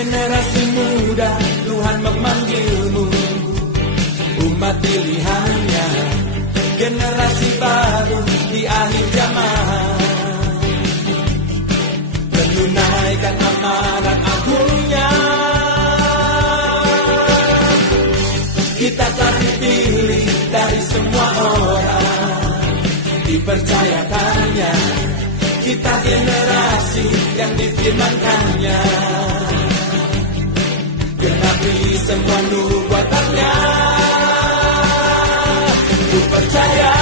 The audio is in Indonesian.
Generasi muda, Tuhan memanggilmu, umat pilihannya, generasi baru di akhir zaman, menunaikan amanat agungnya. Kita telah dipilih dari semua orang, dipercayakannya, kita generasi yang difirmankannya. Genapi semua nubuatannya, ku percaya